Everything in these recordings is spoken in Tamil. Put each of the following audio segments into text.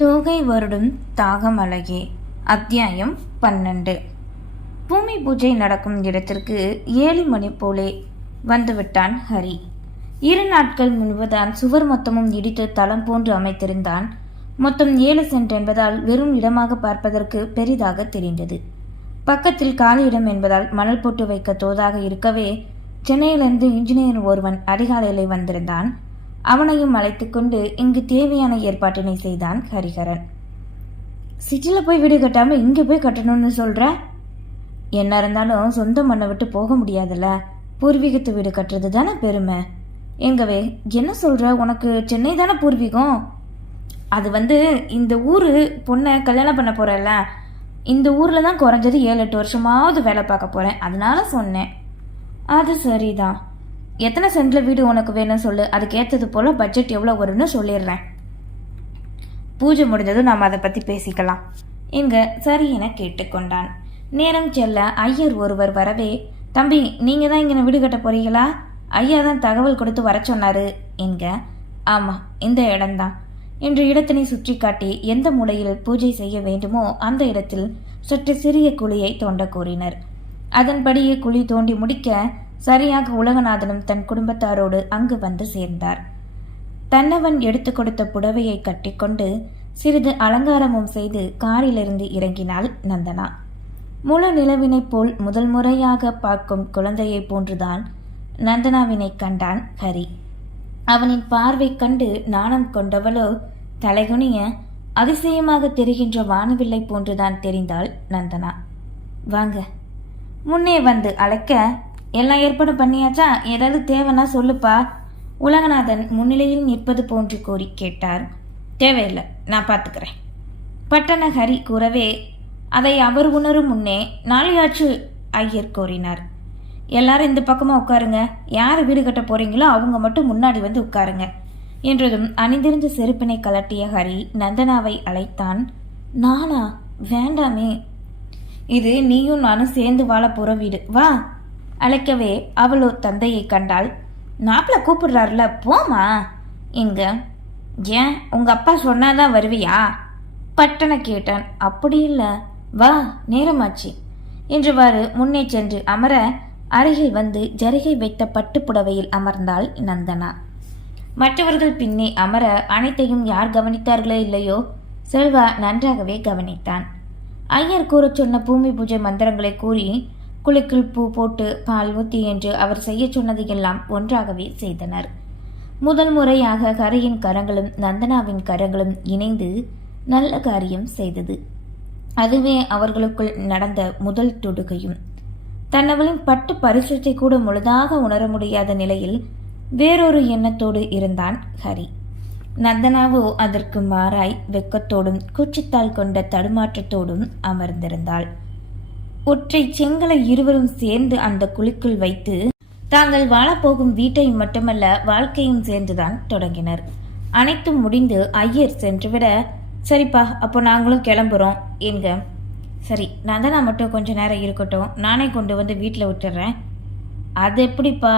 தோகை வருடும் தாகமலையே. அத்தியாயம் 12. பூமி பூஜை நடக்கும் இடத்திற்கு 7 மணி போலே வந்துவிட்டான் ஹரி. 2 நாட்கள் முன்புதான் சுவர் மொத்தமும் இடித்து தளம் போன்று அமைத்திருந்தான். மொத்தம் 7 சென்ட் என்பதால் வெறும் இடமாக பார்ப்பதற்கு பெரிதாக தெரிந்தது. பக்கத்தில் காலி இடம் என்பதால் மணல் போட்டு வைக்க தோதாக இருக்கவே சென்னையிலிருந்து இன்ஜினியர் ஒருவன் அதிகாலையிலே வந்திருந்தான். அவனையும் அழைத்து கொண்டு இங்கு தேவையான ஏற்பாட்டினை செய்தான் ஹரிஹரன். சிட்டியில் போய் வீடு கட்டாம இங்கே போய் கட்டணும்னு சொல்ற? என்ன இருந்தாலும் சொந்த மண்ணை விட்டு போக முடியாதுல்ல. பூர்வீகத்து வீடு கட்டுறது தானே பெருமை. எங்கவே என்ன சொல்ற? உனக்கு சென்னை தானே பூர்வீகம். அது இந்த ஊரு பொண்ணை கல்யாணம் பண்ண போறல, இந்த ஊர்ல தான் குறைஞ்சது 7-8 வருஷமாவது வேலை பார்க்க போறேன், அதனால சொன்னேன். அது சரிதான். எத்தனை சென்ட்ல வீடு உனக்கு வேணும்னு சொல்லு, அதுக்கேற்றது போல பட்ஜெட் எவ்வளோ வரும்னு சொல்லிடுறேன். பூஜை முடிஞ்சதும் நாம் அதை பற்றி பேசிக்கலாம் எங்க சரி என கேட்டுக்கொண்டான். நேரம் செல்ல ஐயர் ஒருவர் வரவே, தம்பி நீங்க தான் இங்கே வீடு கட்ட போறீங்களா? ஐயா தான் தகவல் கொடுத்து வர சொன்னாரு என்க. ஆமா, இந்த இடம்தான் என்று இடத்தினை சுற்றி காட்டி எந்த மூலையில் பூஜை செய்ய வேண்டுமோ அந்த இடத்தில் சற்று சிறிய குழியை தோண்ட கூறினர். அதன்படியே குழி தோண்டி முடிக்க சரியாக உலகநாதனும் தன் குடும்பத்தாரோடு அங்கு வந்து சேர்ந்தார். தன்னவன் எடுத்து கொடுத்த புடவையை கட்டிக்கொண்டு சிறிது அலங்காரமும் செய்து காரிலிருந்து இறங்கினாள் நந்தனா. முழு நிலவினைப் போல் முதல் முறையாக பார்க்கும் குழந்தையை போன்றுதான் நந்தனாவினை கண்டான் ஹரி. அவனின் பார்வை கண்டு நாணம் கொண்டவளோ தலைகுனிய அதிசயமாக தெரிகின்ற வானவில்லை போன்றுதான் தெரிந்தாள் நந்தனா. வாங்க. முன்னே வந்து அழைக்க, எல்லாம் ஏற்பாடு பண்ணியாச்சா? ஏதாவது தேவைன்னா சொல்லுப்பா. உலகநாதன் முன்னிலையில் நிற்பது போன்று கோரி கேட்டார். தேவையில்லை, நான் பார்த்துக்கிறேன் பட்டண ஹரி கூறவே, அதை அவர் உணரும் முன்னே நாளையாச்சு ஐயர் கோரினார். எல்லாரும் இந்த பக்கமாக உட்காருங்க, யார் வீடு கட்ட போறீங்களோ அவங்க மட்டும் முன்னாடி வந்து உட்காருங்க என்றதும் அணிந்திருந்த செருப்பினை கலட்டிய ஹரி நந்தனாவை அழைத்தான். நானா? வேண்டாமே, இது நீயும் நானும் சேர்ந்து வாழ போற வீடு, வா அழைக்கவே அவளோ தந்தையை கண்டாள். நாப்பில கூப்பிடுறாருல, போமா. எங்க? ஏன் உங்க அப்பா சொன்னாதான் வருவியா? பட்டன கேட்டான். அப்படி இல்லை, வா நேரமாச்சு என்றவாறு முன்னே சென்று அமர அருகில் வந்து ஜரிகை வைத்த பட்டு புடவையில் அமர்ந்தாள் நந்தனா. மற்றவர்கள் பின்னே அமர அனைத்தையும் யார் கவனித்தார்களோ இல்லையோ செல்வா நன்றாகவே கவனித்தான். ஐயர் கூற சொன்ன பூமி பூஜை மந்திரங்களை கூறி குளிக்குள் பூ போட்டு பால் ஊத்தி என்று அவர் செய்ய சொன்னதையெல்லாம் ஒன்றாகவே செய்தனர். முதல் முறையாக ஹரியின் கரங்களும் நந்தனாவின் கரங்களும் இணைந்து நல்ல காரியம் செய்தது. அதுவே அவர்களுக்குள் நடந்த முதல் தொடுகையும். தன்னவளின் பட்டு பரிசுத்தை கூட முழுதாக உணர முடியாத நிலையில் வேறொரு எண்ணத்தோடு இருந்தான் ஹரி. நந்தனாவோ அதற்கு மாறாய் வெக்கத்தோடும் கூச்சத்தால் கொண்ட தடுமாற்றத்தோடும் அமர்ந்திருந்தாள். ஒற்றை செங்கலை இருவரும் சேர்ந்து அந்த குழிக்குள் வைத்து தாங்கள் வாழப்போகும் வீட்டையும் மட்டுமல்ல வாழ்க்கையும் சேர்ந்துதான் தொடங்கினர். அனைத்தும் முடிந்து ஐயர் சென்றுவிட, சரிப்பா அப்போ நாங்களும் கிளம்புறோம் என்க. சரி, நந்தனா மட்டும் கொஞ்ச நேரம் இருக்கட்டும், நானே கொண்டு வந்து வீட்டில் விட்டுறேன். அது எப்படிப்பா?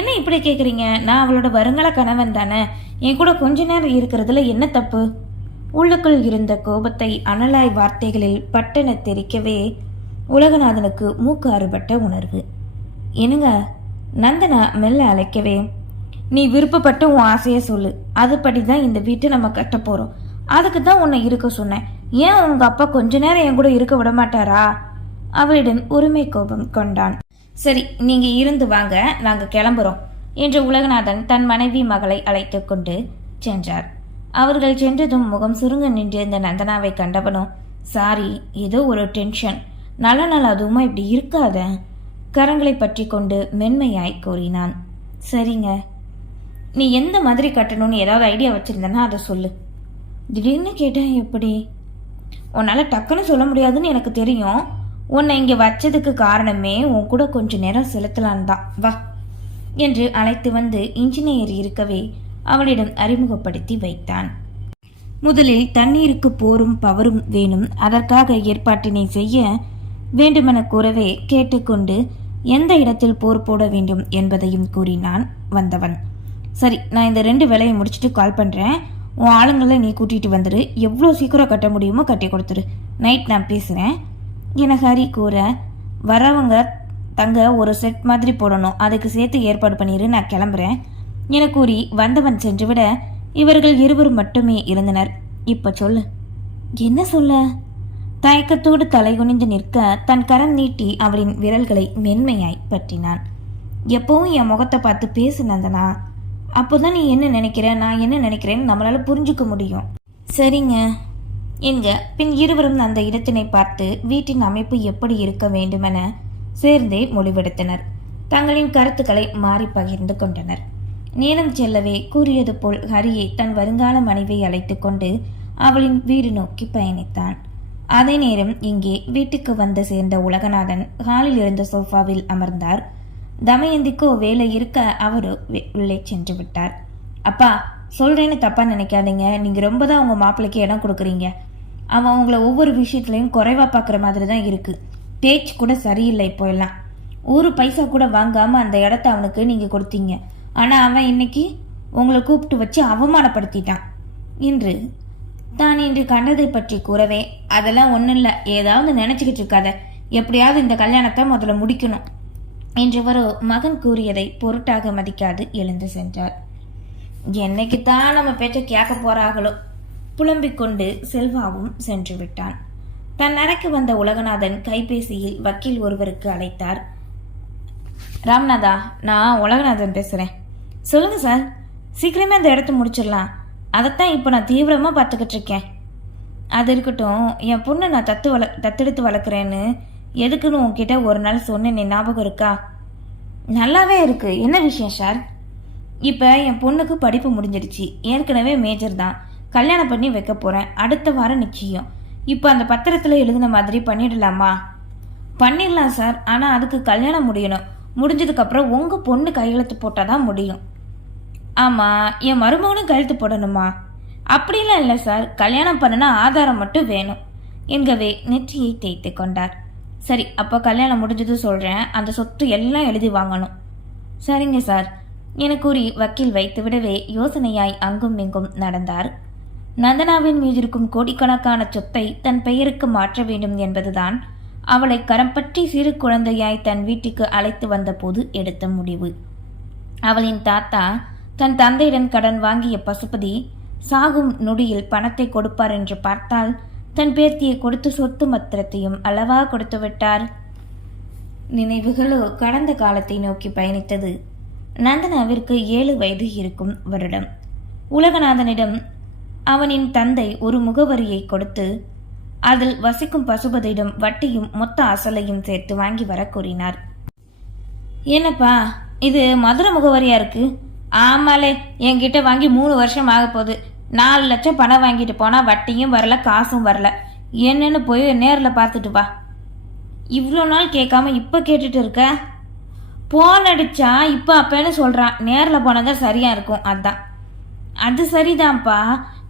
என்ன இப்படி கேட்குறீங்க? நான் அவளோட வருங்கால கணவன் தானே, என் கூட கொஞ்ச நேரம் இருக்கிறதுல என்ன தப்பு? உள்ளுக்குள் இருந்த கோபத்தை அனலாய் வார்த்தைகளில் பட்டென தெரிக்கவே உலகநாதனுக்கு மூக்கு அறுபட்ட உணர்வு. என்னங்க? நந்தனா மெல்ல அழைக்கவே, நீ விருப்பப்பட்டு உன் ஆசையை சொல்லு, அதுபடி தான் இந்த வீட்டை நம்ம கட்ட போறோம். அதுக்கு தான் உன்னை இருக்க சொன்னேன். ஏன் உங்க அப்பா கொஞ்ச நேரம் என் கூட இருக்க விட மாட்டாரா? அவளிடம் உரிமை கோபம் கொண்டான். சரி, நீங்க இருந்து வாங்க, நாங்க கிளம்புறோம் என்று உலகநாதன் தன் மனைவி மகளை அழைத்து கொண்டு சென்றார். அவர்கள் சென்றதும் முகம் சுருங்க நின்றிருந்த நந்தனாவை கண்டவனும், சாரி ஏதோ ஒரு டென்ஷன், நல்ல நாள் அதுவுமா இப்படி இருக்காத கரங்களை பற்றி கொண்டு மென்மையாய் கூறினான். சரிங்க, நீ எந்த மாதிரி கட்டணும்னு ஏதாவது ஐடியா வச்சிருந்தனா அதை சொல்லு. திடீர்னு கேட்டேன் எப்படி? உன்னால டக்குன்னு சொல்ல முடியாதுன்னு எனக்கு தெரியும். உன்னை இங்கே வச்சதுக்கு காரணமே உன் கூட கொஞ்ச நேரம் செலுத்தலான் தான், வா என்று அழைத்து வந்து இன்ஜினியர் இருக்கவே அவளிடம் அறிமுகப்படுத்தி வைத்தான். முதலில் தண்ணீருக்கு போரும் பவரும் வேணும், அதற்காக ஏற்பாட்டினை செய்ய வேண்டுமென கூறவே கேட்டுக்கொண்டு எந்த இடத்தில் போர் போட வேண்டும் என்பதையும் கூறினான் வந்தவன். சரி, நான் இந்த 2 வேலையை முடிச்சுட்டு கால் பண்ணுறேன். உன் ஆளுங்களை நீ கூட்டிகிட்டு வந்துடு, எவ்வளோ சீக்கிரம் கட்ட முடியுமோ கட்டி கொடுத்துரு, நைட் நான் பேசுகிறேன் என ஹரி கூற, வரவங்க தங்க ஒரு செட் மாதிரி போடணும், அதுக்கு சேர்த்து ஏற்பாடு பண்ணிடு, நான் கிளம்புறேன் என கூறி வந்தவன் சென்றுவிட இவர்கள் இருவரும் மட்டுமே இருந்தனர். இப்போ சொல்லு, என்ன சொல்ல? தயக்கத்தோடு தலை குனிந்து நிற்க தன் கரம் நீட்டி அவளின் விரல்களை மென்மையாய் பற்றினான். எப்பவும் என் முகத்தை பார்த்து பேசு நந்தனா, அப்போதான் நீ என்ன நினைக்கிற நான் என்ன நினைக்கிறேன்னு நம்மளால புரிஞ்சுக்க முடியும். சரிங்க என்க பின் இருவரும் அந்த இடத்தினை பார்த்து வீட்டின் அமைப்பு எப்படி இருக்க வேண்டுமென சேர்ந்தே முடிவெடுத்தனர். தங்களின் கருத்துக்களை மாறி பகிர்ந்து கொண்டனர். நேரம் செல்லவே கூறியது போல் ஹரியை தன் வருங்கால மனைவியை அழைத்து கொண்டு அவளின் வீடு நோக்கி பயணித்தான். அதே நேரம் இங்கே வீட்டுக்கு வந்து சேர்ந்த உலகநாதன் ஹாலில் இருந்த சோஃபாவில் அமர்ந்தார். தமயந்திக்கோ வேலை இருக்க அவரு உள்ளே சென்று விட்டார். அப்பா சொல்றேன்னு தப்பா நினைக்காதீங்க, நீங்க ரொம்ப தான் உங்க மாப்பிள்ளைக்கு இடம் கொடுக்குறீங்க. அவன் உங்களை ஒவ்வொரு விஷயத்துலையும் குறைவா பார்க்குற மாதிரி தான் இருக்கு. பேச்சு கூட சரியில்லை. இப்போ எல்லாம் ஒரு பைசா கூட வாங்காம அந்த இடத்த அவனுக்கு நீங்க கொடுத்தீங்க. ஆனா அவன் இன்னைக்கு உங்களை கூப்பிட்டு வச்சு அவமானப்படுத்திட்டான் என்று தான் இன்று கண்டதை பற்றி கூறவே, அதெல்லாம் ஒன்றும் இல்லை, ஏதாவது நினைச்சுக்கிட்டு இருக்காத, எப்படியாவது இந்த கல்யாணத்தை முதல்ல முடிக்கணும் என்றவரோ மகன் கூறியதை பொருட்டாக மதிக்காது எழுந்து சென்றார். என்னைக்குத்தான் நம்ம பேச்ச கேட்க போறாங்களோ புலம்பிக் கொண்டு செல்வாவும் சென்று விட்டான். தன் அறைக்கு வந்த உலகநாதன் கைபேசியில் வக்கீல் ஒருவருக்கு அழைத்தார். ராம்நாதா, நான் உலகநாதன் பேசுறேன். சொல்லுங்க சார், சீக்கிரமே அந்த இடத்த முடிச்சிடலாம். அதைத்தான் இப்போ நான் தீவிரமா பார்த்துக்கிட்டு இருக்கேன். அது இருக்கட்டும், என் பொண்ணை நான் தத்தெடுத்து வளர்க்குறேன்னு எதுக்குன்னு உன்கிட்ட ஒரு நாள் சொன்னேன், ஞாபகம் இருக்கா? நல்லாவே இருக்கு. என்ன விஷயம் சார்? இப்போ என் பொண்ணுக்கு படிப்பு முடிஞ்சிடுச்சு, ஏற்கனவே மேஜர் தான், கல்யாணம் பண்ணி வைக்க போறேன், அடுத்த வாரம் நிச்சயம். இப்போ அந்த பத்திரத்தில் எழுதின மாதிரி பண்ணிடலாமா? பண்ணிடலாம் சார், ஆனால் அதுக்கு கல்யாணம் முடியணும். முடிஞ்சதுக்கப்புறம் உங்கள் பொண்ணு கையெழுத்து போட்டால் தான் முடியும். ஆமாம், என் மருமகனும் கையெழுத்து போடணுமா? அப்படிலாம் இல்லை சார், கல்யாணம் பண்ணனா ஆதாரம் மட்டும் வேணும் என்கவே நெற்றியை தேய்த்து கொண்டார். சரி, அப்போ கல்யாணம் முடிஞ்சது சொல்கிறேன், அந்த சொத்து எல்லாம் எழுதி வாங்கணும். சரிங்க சார் என கூறி வக்கீல் வைத்து விடவே யோசனையாய் அங்கும் இங்கும் நடந்தார். நந்தனாவின் மீது இருக்கும் கோடிக்கணக்கான சொத்தை தன் பெயருக்கு மாற்ற வேண்டும் என்பதுதான் அவளை கரம் பற்றி சிறு குழந்தையாய் தன் வீட்டுக்கு அழைத்து வந்த போது எடுத்த முடிவு. அவளின் தாத்தா தன் தந்தையிடம் கடன் வாங்கிய பசுபதி சாகும் நொடியில் பணத்தை கொடுப்பார் என்று பார்த்தால் தன் பேத்தியை கொடுத்து சொத்து மத்திரத்தையும் அளவா கொடுத்து விட்டார். நினைவுகளோ கடந்த காலத்தை நோக்கி பயணித்தது. நந்தனாவிற்கு 7 வயது இருக்கும் வருடம். உலகநாதனிடம் அவனின் தந்தை ஒரு முகவரியை கொடுத்து அதில் வசிக்கும் பசுபதியிடம் வட்டியும் மொத்த அசலையும் சேர்த்து வாங்கி வர கூறினார். என்னப்பா இது மதுரை முகவரியா இருக்கு? ஆமாலே, என்கிட்ட வாங்கி 3 வருஷம் ஆக போகுது. 4 லட்சம் பணம் வாங்கிட்டு போனா வட்டியும் வரல, காசும் வரல. என்னன்னு போய் நேரில் பார்த்துட்டு வா. இவ்வளோ நாள் கேட்காம இப்போ கேட்டுட்டு இருக்க? போன் அடிச்சா இப்போ அப்பன்னு சொல்கிறான், நேரில் போனதான் சரியா இருக்கும். அதான். அது சரிதான்ப்பா,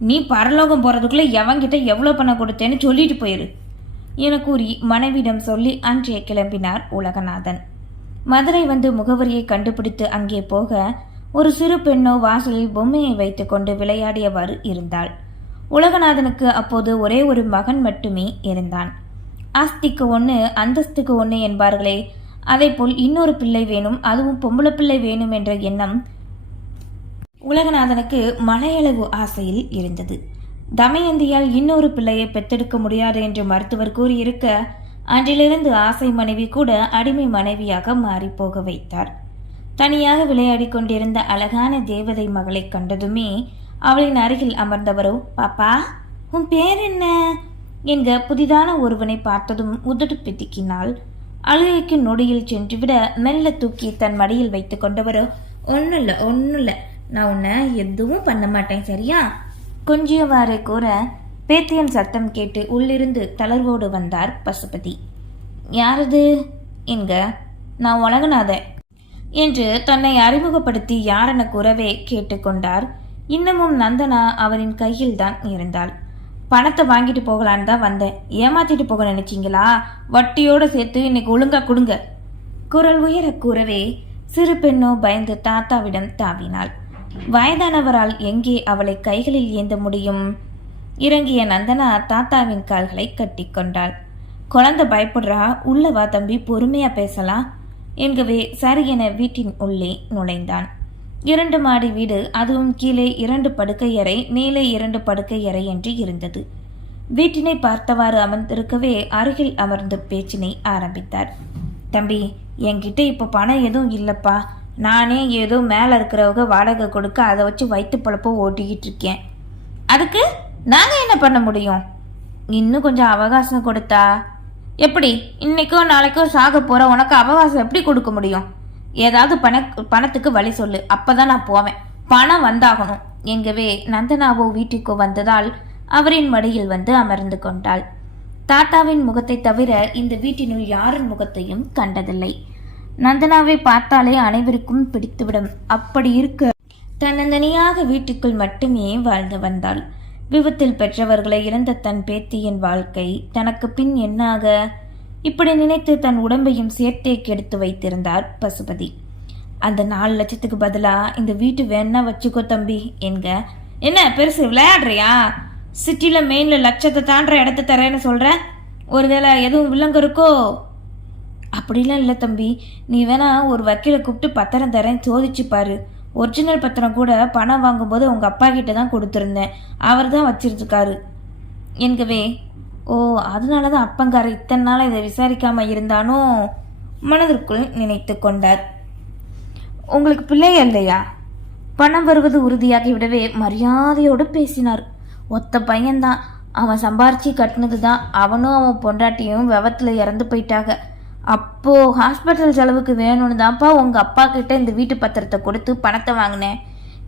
நீ பரலோகம் போகிறதுக்குள்ளே எவங்கிட்ட எவ்வளோ பணம் கொடுத்தேன்னு சொல்லிட்டு போயிரு என கூறி மனைவியிடம் சொல்லி அன்றே கிளம்பினார் உலகநாதன். மதுரை வந்து முகவரியை கண்டுபிடித்து அங்கே போக ஒரு சிறு பெண்ணோ வாசலில் பொம்மையை வைத்து கொண்டு விளையாடியவாறு இருந்தாள். உலகநாதனுக்கு அப்போது ஒரே ஒரு மகன் மட்டுமே இருந்தான். ஆஸ்திக்கு 1 அந்தஸ்துக்கு 1 என்பார்களே, அதை போல் இன்னொரு பிள்ளை வேணும், அதுவும் பொம்பளை பிள்ளை வேணும் என்ற எண்ணம் உலகநாதனுக்கு மலையளவு ஆசையில் இருந்தது. தமயந்தியால் இன்னொரு பிள்ளையை பெத்தெடுக்க முடியாது என்று மருத்துவர் கூறியிருக்க அன்றிலிருந்து ஆசை மனைவி கூட அடிமை மனைவியாக மாறி போக வைத்தார். தனியாக விளையாடி கொண்டிருந்த அழகான தேவதை மகளை கண்டதுமே அவளின் அருகில் அமர்ந்தவரோ, பாப்பா உன் பேர் என்ன என்க புதிதான ஒருவனை பார்த்ததும் உதடு பித்திக்கினாள். அழுகைக்கு நொடியில் சென்றுவிட மெல்ல தூக்கி தன் மடியில் வைத்து கொண்டவரோ, ஒன்றும் இல்லை, நான் உன்னை எதுவும் பண்ண மாட்டேன், சரியா? கொஞ்சியவாறு கூற பேத்தியன் சத்தம் கேட்டு உள்ளிருந்து தளர்வோடு வந்தார் பசுபதி. யாரது என்க, நான் உலகநாதன் என்று தன்னை அறிமுகப்படுத்தி யாரென கூறவே கேட்டுக்கொண்டார். இன்னமும் நந்தனா அவரின் கையில் தான் இருந்தாள். பணத்தை வாங்கிட்டு போகலான்னு தான் வந்தேன், ஏமாத்திட்டு போக நினைச்சிங்களா? வட்டியோடு சேர்த்து இன்னைக்கு ஒழுங்கா கொடுங்க. குரல் உயர கூறவே சிறு பெண்ணோ பயந்து தாத்தாவிடம் தாவினாள். வயதானவரால் எங்கே அவளை கைகளில் ஏந்த முடியும்? இறங்கிய நந்தனா தாத்தாவின் கால்களை கட்டி கொண்டாள். குழந்தை பயப்படுறா, உள்ள வா தம்பி, பொறுமையா பேசலாம் என்கவே சரி என வீட்டின் உள்ளே நுழைந்தான். 2 மாடி வீடு, அதுவும் கீழே 2 படுக்கை அறை, மேலே 2 படுக்கை அறை என்று இருந்தது. வீட்டினை பார்த்தவாறு அமர்ந்திருக்கவே அருகில் அமர்ந்து பேச்சினை ஆரம்பித்தார். தம்பி, என்கிட்ட இப்போ பணம் எதுவும் இல்லைப்பா. நானே ஏதோ மேலே இருக்கிறவங்க வாடகை கொடுக்க அதை வச்சு வயிற்று பழப்ப ஓட்டிக்கிட்டு இருக்கேன். அதுக்கு நாங்கள் என்ன பண்ண முடியும்? இன்னும் கொஞ்சம் அவகாசம் கொடுத்தா எப்படி? இன்னைக்கோ நாளைக்கோ சாக போகிற உனக்கு அவகாசம் எப்படி கொடுக்க முடியும்? ஏதாவது பணத்துக்கு வழி சொல்லு, அப்போதான் நான் போவேன். பணம் வந்தாகணும் என்கவே நந்தனாவோ வீட்டுக்கு வந்ததால் அவரின் மடியில் வந்து அமர்ந்து கொண்டாள். தாத்தாவின் முகத்தை தவிர இந்த வீட்டினுள் யாரின் முகத்தையும் கண்டதில்லை. நந்தனாவை பார்த்தாலே அனைவருக்கும் பிடித்துவிடும். அப்படி இருக்க தன்னந்தனியாக வீட்டுக்குள் மட்டுமே வாழ்ந்து வந்தாள். விபத்தில் பெற்றவர்களை இழந்த தன் பேத்தியின் வாழ்க்கை தனக்கு பின் என்னாக? இப்படி நினைத்து தன் உடம்பையும் சேர்த்தே கெடுத்து வைத்திருந்தார் பசுபதி. அந்த 4 லட்சத்துக்கு பதிலா இந்த வீட்டு வேணா வச்சுக்கோ தம்பி என்க. என்ன பெருசு விளையாடுறியா? சிட்டில மெயின்ல லட்சத்தை தாண்டுற இடத்த தரேன்னு சொல்ற. ஒருவேளை எதுவும் வில்லங்க இருக்கோ? அப்படிலாம் இல்லை தம்பி, நீ வேணா ஒரு வக்கீலை கூப்பிட்டு பத்திரம் தரேன், சோதிச்சு பாரு. ஒரிஜினல் பத்திரம் கூட பணம் வாங்கும்போது உங்கள் அப்பா கிட்ட தான் கொடுத்துருந்தேன், அவர் தான் வச்சிருக்காரு என்கவே. ஓ, அதனால தான் அப்பங்கார இத்தனை நாள் இதை விசாரிக்காம இருந்தானோ மனதிற்குள் நினைத்து கொண்டார். உங்களுக்கு பிள்ளைய இல்லையா? பணம் வருவது உறுதியாகி விடவே மரியாதையோடு பேசினார். ஒத்த பையன்தான், அவன் சம்பாரிச்சு கட்டினது தான். அவனும் அவன் பொண்டாட்டியும் விபத்தில் இறந்து போயிட்டாங்க. அப்போது ஹாஸ்பிட்டல் செலவுக்கு வேணும்னு தான்ப்பா உங்கள் அப்பா கிட்ட இந்த வீட்டு பத்திரத்தை கொடுத்து பணத்தை வாங்கினேன்.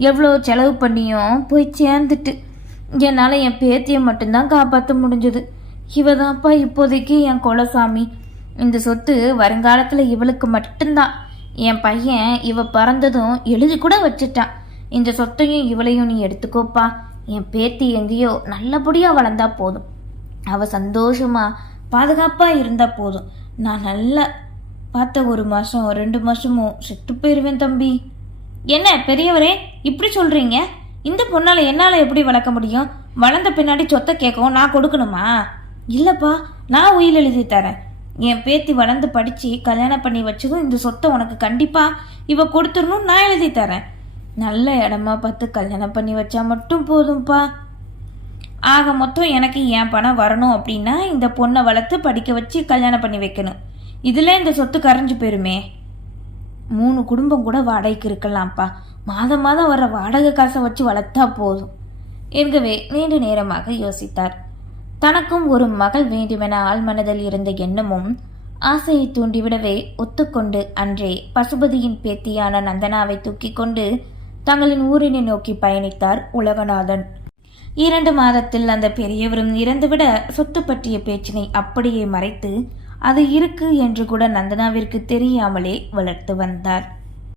எவ்வளோ செலவு பண்ணியும் போய் சேர்ந்துட்டு என்னால் என் பேத்தியை மட்டும்தான் காப்பாற்ற முடிஞ்சது. இவ தான்ப்பா இப்போதைக்கு என் குலசாமி. இந்த சொத்து வருங்காலத்தில் இவளுக்கு மட்டும்தான். என் பையன் இவ பிறந்ததும் எழுதி கூட வச்சுட்டான். இந்த சொத்தையும் இவளையும் நீ எடுத்துக்கோப்பா. என் பேத்தி எங்கேயோ நல்லபடியாக வளர்ந்தா போதும். அவள் சந்தோஷமாக பாதுகாப்பாக இருந்தால் போதும். நான் நல்லா பார்த்த 1 மாதம் 2 மாதமும் செத்து போயிடுவேன் தம்பி. என்ன பெரியவரே இப்படி சொல்கிறீங்க? இந்த பொண்ணால் என்னால் எப்படி வளர்க்க முடியும்? வளர்ந்த பின்னாடி சொத்தை கேட்கவும் நான் கொடுக்கணுமா? இல்லைப்பா, நான் உயில் எழுதி தரேன். என் பேத்தி வளர்ந்து படித்து கல்யாணம் பண்ணி வச்சுக்கும் இந்த சொத்தை உனக்கு கண்டிப்பாக இவ கொடுத்துடணும், நான் எழுதி தரேன். நல்ல இடமா பார்த்து கல்யாணம் பண்ணி வச்சா மட்டும் போதும்ப்பா. ஆக மொத்தம் எனக்கு என் பணம் வரணும் அப்படின்னா இந்த பொண்ணை வளர்த்து படிக்க வச்சு கல்யாணம் பண்ணி வைக்கணும். இதில் இந்த சொத்து கரைஞ்சு போயிருமே. 3 குடும்பம் கூட வாடகைக்கு இருக்கலாம்ப்பா. மாதம் மாதம் வர வாடகை காசை வச்சு வளர்த்தா போதும் என்கவே நீண்ட நேரமாக யோசித்தார். தனக்கும் ஒரு மகள் வேண்டுமென ஆழ்மனதில் இருந்த எண்ணமும் ஆசையை தூண்டிவிடவே ஒத்துக்கொண்டு அன்றே பசுபதியின் பேத்தியான நந்தனாவை தூக்கி கொண்டு தங்களின் ஊரினை நோக்கி பயணித்தார் உலகநாதன். 2 மாதத்தில் அந்த பெரியவரும் இறந்துவிட சொத்து பற்றிய பேச்சினை அப்படியே மறைத்து அது இருக்கு என்று கூட நந்தனாவிற்கு தெரியாமலே வளர்த்து வந்தார்.